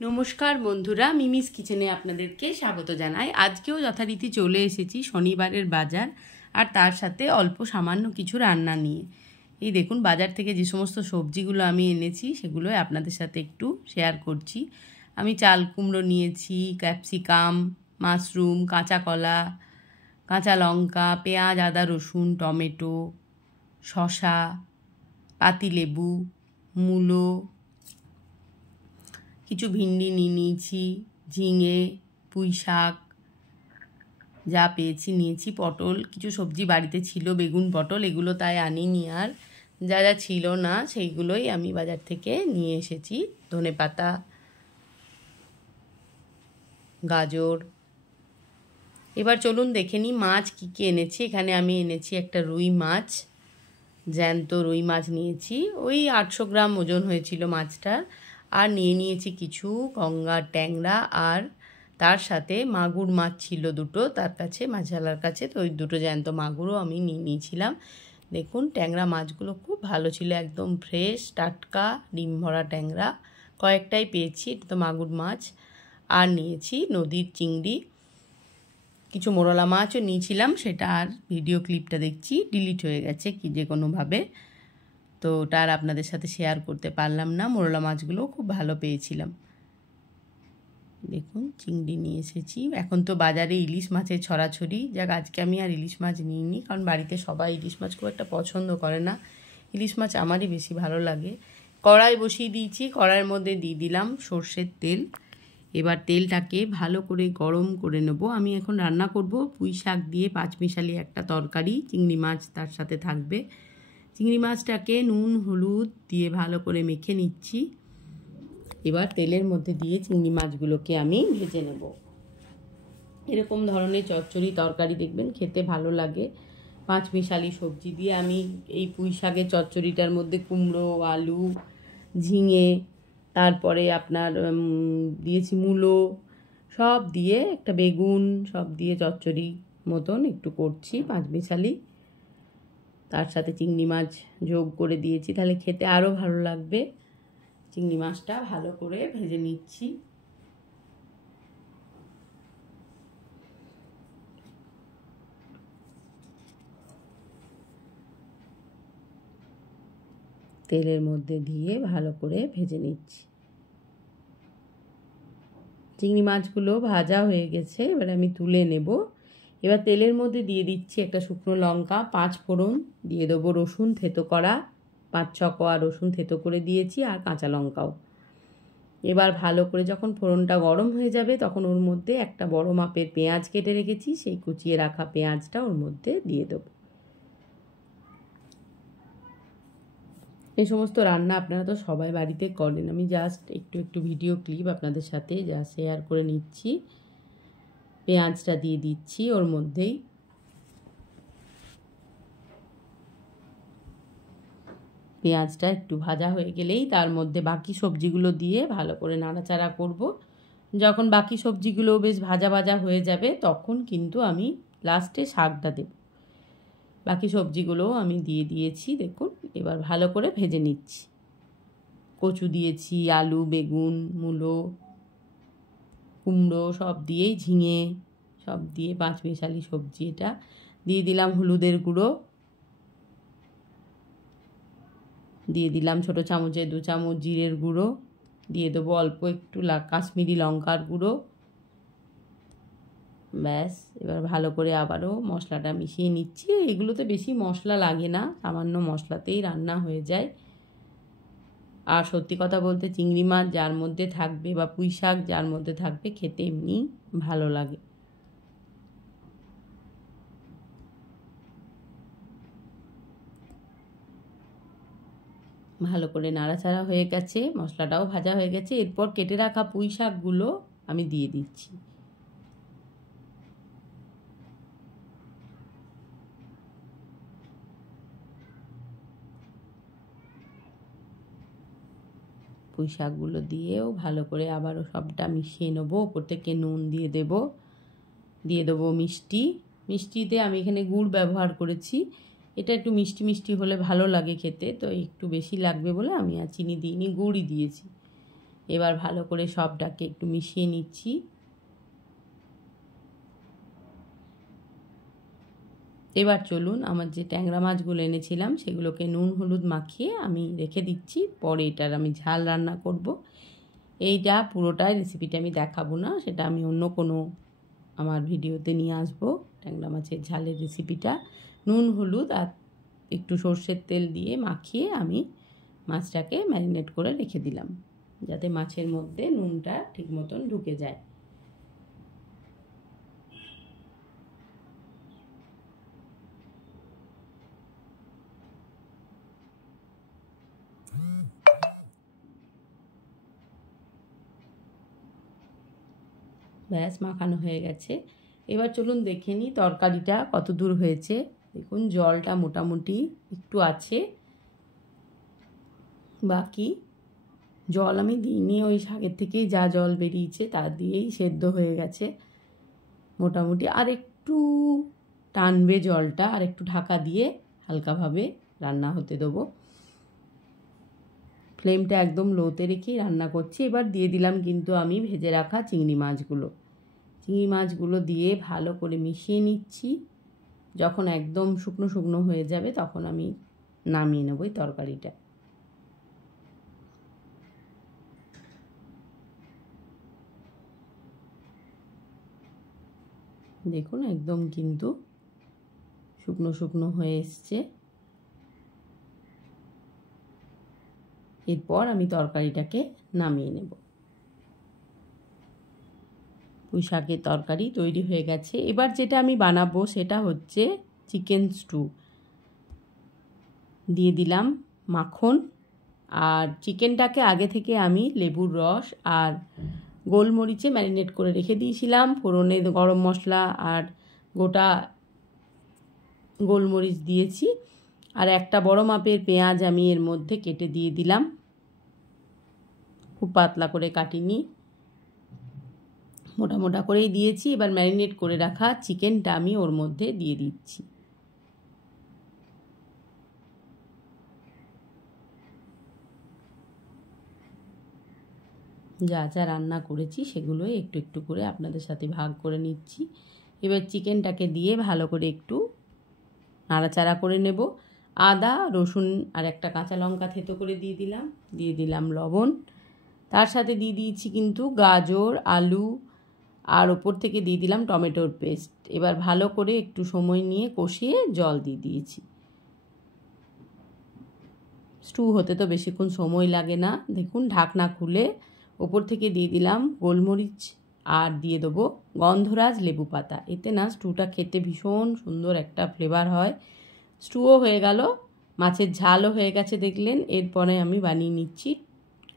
নমস্কার বন্ধুরা, মিমিস কিচেনে আপনাদেরকে স্বাগত জানাই। আজকেও যথারীতি চলে এসেছি শনিবারের বাজার আর তার সাথে অল্প সামান্য কিছু রান্না নিয়ে। এই দেখুন, বাজার থেকে যে সমস্ত সবজিগুলো আমি এনেছি সেগুলোই আপনাদের সাথে একটু শেয়ার করছি। আমি চাল কুমড়ো নিয়েছি, ক্যাপসিকাম, মাশরুম, কাঁচা কলা, কাঁচা লঙ্কা, পেঁয়াজ, আদা, রসুন, টমেটো, শসা, পাতিলেবু, মূলো, কিছু ভিন্ডি নিয়ে নিয়েছি, ঝিঙে, পুঁই শাক, যা পেয়েছি নিয়েছি। পটল, কিছু সবজি বাড়িতে ছিল, বেগুন, পটল, এগুলো তাই আনিনি। আর যা যা ছিল না সেইগুলোই আমি বাজার থেকে নিয়ে এসেছি। ধনেপাতা, গাজর। এবার চলুন দেখে নিই মাছ কী কী এনেছি। এখানে আমি এনেছি একটা রুই মাছ, জ্যান্ত রুই মাছ নিয়েছি। ওই 800 গ্রাম ওজন হয়েছিল মাছটার। আর নিয়ে নিয়েছি কিছু গঙ্গার ট্যাংরা, আর তার সাথে মাগুর মাছ ছিল দুটো তার কাছে, মাছওয়ালার কাছে। তো ওই দুটো জ্যান্ত মাগুরও আমি নিয়ে নিয়েছিলাম। দেখুন, ট্যাংরা মাছগুলো খুব ভালো ছিল, একদম ফ্রেশ টাটকা ডিম ভরা ট্যাংরা। কয়েকটাই পেয়েছি, এটা তো মাগুর মাছ। আর নিয়েছি নদীর চিংড়ি, কিছু মোরলা মাছও নিয়েছিলাম, সেটা আর ভিডিও ক্লিপটা দেখছি ডিলিট হয়ে গেছে কি যে কোনোভাবে, তো ওটা আর আপনাদের সাথে শেয়ার করতে পারলাম না। মোরলা মাছগুলো খুব ভালো পেয়েছিলাম। দেখুন, চিংড়ি নিয়ে এসেছি। এখন তো বাজারে ইলিশ মাছের ছড়াছড়ি, যাক আজকে আমি আর ইলিশ মাছ নিইনি, কারণ বাড়িতে সবাই ইলিশ মাছ খুব একটা পছন্দ করে না। ইলিশ মাছ আমারই বেশি ভালো লাগে। কড়াই বসিয়ে দিয়েছি, কড়াইয়ের মধ্যে দিয়ে দিলাম সর্ষের তেল। এবার তেলটাকে ভালো করে গরম করে নেব। আমি এখন রান্না করব পুঁই শাক দিয়ে পাঁচমিশালি একটা তরকারি, চিংড়ি মাছ তার সাথে থাকবে। চিংড়ি মাছটাকে নুন হলুদ দিয়ে ভালো করে মেখে নিচ্ছি। এবার তেলের মধ্যে দিয়ে চিংড়ি মাছগুলোকে আমি ভেজে নেব। এরকম ধরনের চচ্চড়ি তরকারি দেখবেন খেতে ভালো লাগে। পাঁচমিশালি সবজি দিয়ে আমি এই পুঁই শাকের চচ্চড়িটার মধ্যে কুমড়ো, আলু, ঝিঙে, তারপরে আপনার দিয়েছি মূলো, সব দিয়ে একটা বেগুন, সব দিয়ে চচ্চড়ি মতন একটু করছি পাঁচমিশালি। তার সাথে চিংড়ি মাছ যোগ করে দিয়েছি, তাহলে খেতে আরও ভালো লাগবে। চিংড়ি মাছটা ভালো করে ভেজে নিচ্ছি। তেলের মধ্যে দিয়ে ভালো করে ভেজে নিচ্ছি। চিংড়ি মাছগুলো ভাজা হয়ে গেছে, এবার আমি তুলে নেব। এবার তেলের মধ্যে দিয়ে দিচ্ছি একটা শুকনো লঙ্কা, 5 ফোড়ন, দিয়ে দেবো রসুন থেতো করা, 5-6 কোয়া রসুন থেতো করে দিয়েছি, আর কাঁচা লঙ্কাও। এবার ভালো করে যখন ফোড়নটা গরম হয়ে যাবে তখন ওর মধ্যে একটা বড় মাপের পেঁয়াজ কেটে রেখেছি, সেই কুচিয়ে রাখা পেঁয়াজটা ওর মধ্যে দিয়ে দেবো। এই সমস্ত রান্না আপনারা তো সবাই বাড়িতে করেন, আমি জাস্ট একটু ভিডিও ক্লিপ আপনাদের সাথে যা শেয়ার করে নিচ্ছি। পেঁয়াজটা দিয়ে দিচ্ছি ওর মধ্যেই। পেঁয়াজটা একটু ভাজা হয়ে গেলেই তার মধ্যে বাকি সবজিগুলো দিয়ে ভালো করে নাড়াচাড়া করব। যখন বাকি সবজিগুলো বেশ ভাজা ভাজা হয়ে যাবে তখন কিন্তু আমি লাস্টে শাকটা দেব। বাকি সবজিগুলোও আমি দিয়ে দিয়েছি, দেখুন। এবার ভালো করে ভেজে নিচ্ছি। কচু দিয়েছি, আলু, বেগুন, মূলো, কুমড়ো সব দিয়েই, ঝিঙে সব দিয়ে পাঁচমিশালি সবজি এটা। দিয়ে দিলাম হলুদের গুঁড়ো, দিয়ে দিলাম ছোটো চামচে 2 চামচ জিরের গুঁড়ো, দিয়ে দেবো অল্প একটু কাশ্মীরি লঙ্কার গুঁড়ো। ব্যাস, এবার ভালো করে আবারও মশলাটা মিশিয়ে নিচ্ছি। এগুলোতে বেশি মশলা লাগে না, সামান্য মশলাতেই রান্না হয়ে যায়। আর সত্যি কথা বলতে চিংড়ি মাছ যার মধ্যে থাকবে বা পুঁই শাক যার মধ্যে থাকবে খেতে এমনি ভালো লাগে। ভালো করে নাড়াচাড়া হয়ে গেছে, মশলাটাও ভাজা হয়ে গেছে। এরপর কেটে রাখা পুঁই শাকগুলো আমি দিয়ে দিচ্ছি। পুঁই শাকগুলো দিয়েও ভালো করে আবারও সবটা মিশিয়ে নেবো। ওপর থেকে নুন দিয়ে দেবো মিষ্টি। মিষ্টিতে আমি এখানে গুড় ব্যবহার করেছি, এটা একটু মিষ্টি মিষ্টি হলে ভালো লাগে খেতে, তো একটু বেশি লাগবে বলে আমি আর চিনি দিইনি, গুড়ই দিয়েছি। এবার ভালো করে সবটাকে একটু মিশিয়ে নিচ্ছি। এবার চলুন আমার যে ট্যাংরা মাছগুলো এনেছিলাম সেগুলোকে নুন হলুদ মাখিয়ে আমি রেখে দিচ্ছি, পরে এটার আমি ঝাল রান্না করব। এইটা পুরোটাই রেসিপিটা আমি দেখাবো না, সেটা আমি অন্য কোনো আমার ভিডিওতে নিয়ে আসবো। ট্যাংরা মাছের ঝালের রেসিপিটা নুন হলুদ আর একটু সর্ষের তেল দিয়ে মাখিয়ে আমি মাছটাকে ম্যারিনেট করে রেখে দিলাম, যাতে মাছের মধ্যে নুনটা ঠিক মতন ঢুকে যায়। ব্যাস মাখানো হয়ে গেছে। এবার চলুন দেখে নিই তরকারিটা কত দূর হয়েছে। দেখুন জলটা মোটামুটি একটু আছে, বাকি জল আমি দিইনি, ওই শাকের থেকেই যা জল বেরিয়েছে তা দিয়েই সেদ্ধ হয়ে গেছে মোটামুটি। আর একটু টানবে জলটা, আর একটু ঢাকা দিয়ে হালকাভাবে রান্না হতে দেবো। ফ্লেমটা একদম লোতে রেখেই রান্না করছি। এবার দিয়ে দিলাম কিন্তু আমি ভেজে রাখা চিংড়ি মাছগুলো। চিংড়ি মাছগুলো দিয়ে ভালো করে মিশিয়ে নিচ্ছি। যখন একদম শুকনো শুকনো হয়ে যাবে তখন আমি নামিয়ে নেব এই তরকারিটা। দেখুন একদম কিন্তু শুকনো শুকনো হয়ে এসছে। এরপর আমি তরকারিটাকে নামিয়ে নেব। পুঁই শাকের তরকারি তৈরি হয়ে গেছে। এবার যেটা আমি বানাবো সেটা হচ্ছে চিকেন স্টু। দিয়ে দিলাম মাখন, আর চিকেনটাকে আগে থেকে আমি লেবুর রস আর গোলমরিচে ম্যারিনেট করে রেখে দিয়েছিলাম। ফোড়নে গরম মশলা আর গোটা গোলমরিচ দিয়েছি, আর একটা বড় মাপের পেঁয়াজ আমি এর মধ্যে কেটে দিয়ে দিলাম, খুব পাতলা করে কাটিনি, মোটা মোটা করেই দিয়েছি। এবার ম্যারিনেট করে রাখা চিকেনটা আমি ওর মধ্যে দিয়ে দিচ্ছি। যা যা রান্না করেছি সেগুলোই একটু একটু করে আপনাদের সাথে ভাগ করে নিচ্ছি। এবার চিকেনটাকে দিয়ে ভালো করে একটু নাড়াচাড়া করে নেব। আদা রসুন আর একটা কাঁচা লঙ্কা থেতো করে দিয়ে দিলাম লবণ, তার সাথে দিয়ে দিয়েছি কিন্তু গাজর আলু, আর ওপর থেকে দিয়ে দিলাম টমেটোর পেস্ট। এবার ভালো করে একটু সময় নিয়ে কষিয়ে জল দিয়ে দিয়েছি। স্টু হতে তো বেশিক্ষণ সময় লাগে না। দেখুন ঢাকনা খুলে ওপর থেকে দিয়ে দিলাম গোলমরিচ আর দিয়ে দেবো গন্ধরাজ লেবু পাতা। এতে না স্টুটা খেতে ভীষণ সুন্দর একটা ফ্লেভার হয়। স্টুও হয়ে গেল, মাছের ঝালও হয়ে গেছে দেখলেন। এরপরে আমি বানিয়ে নিচ্ছি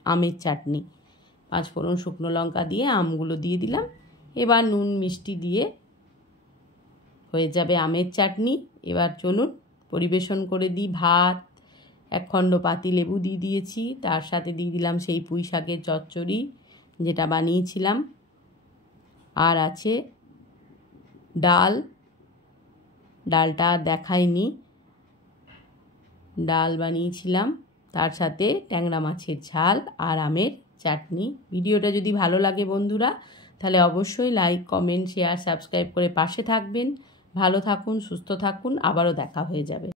আমের চাটনি। 5 ফোড়ন শুকনো লঙ্কা দিয়ে আমগুলো দিয়ে দিলাম। এবার নুন মিষ্টি দিয়ে হয়ে যাবে আমের চাটনি। এবার চলুন পরিবেশন করে দিই। ভাত, 1 খণ্ড পাতি লেবু দিয়ে দিয়েছি, তার সাথে দিয়ে দিলাম সেই পুঁই শাকের চচ্চড়ি যেটা বানিয়েছিলাম, আর আছে ডালটা দেখাইনি, ডাল বানিয়েছিলাম, তার সাথে ট্যাংরা মাছের ঝাল আর আমের চাটনি। ভিডিওটা যদি ভালো লাগে বন্ধুরা তাহলে অবশ্যই লাইক কমেন্ট শেয়ার সাবস্ক্রাইব করে পাশে থাকবেন। ভালো থাকুন, সুস্থ থাকুন, আবারও দেখা হয়ে যাবে।